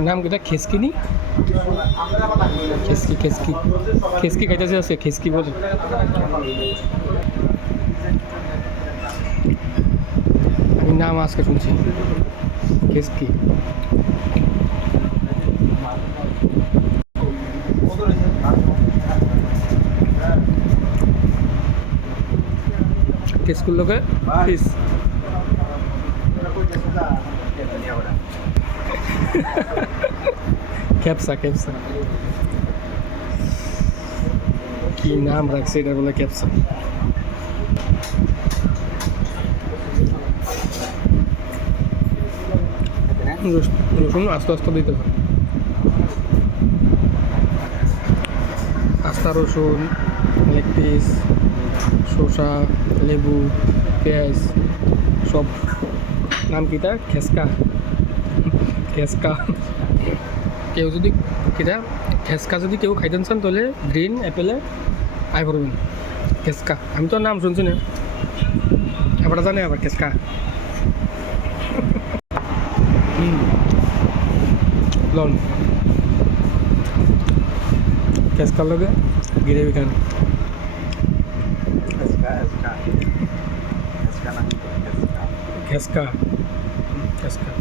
এর নাম কিটা খেসকি নি খেসকি খেসকি খেসকি খাইতেছে আছে খেসকি বলে আমি নাম আজকে শুনছি খেসকি খেসকুর লোকে ফিস ক্যাপসা ক্যাপসা কি নাম রাখছে এটা বলে ক্যাপসা রসুন আস্তে আস্তে দিতে হয় আস্তা রসুন লেগ পিস শসা লেবু পেঁয়াজ সব নাম কিটা খেসকা খেসকা কেউ যদি কিটা খেসকা যদি কেউ খাইতেন চান তাহলে গ্রিন অ্যাপেলে আই করবেন খেসকা আমি তো নাম শুনছি না এবার জানে আবার খেসকা লন খেসকার লগে গ্রেভি খান খেসকা খেসকা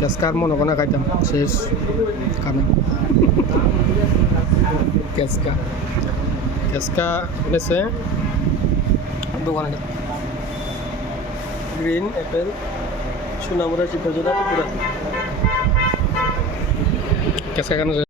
খেসকার মনে কোনো খাইতাম শেষ খানা খেসকা খেসকা বেছে দোকানে গ্রিন অ্যাপেল সোনামুড়া চিপা জোড়া পুরা খেসকা কেন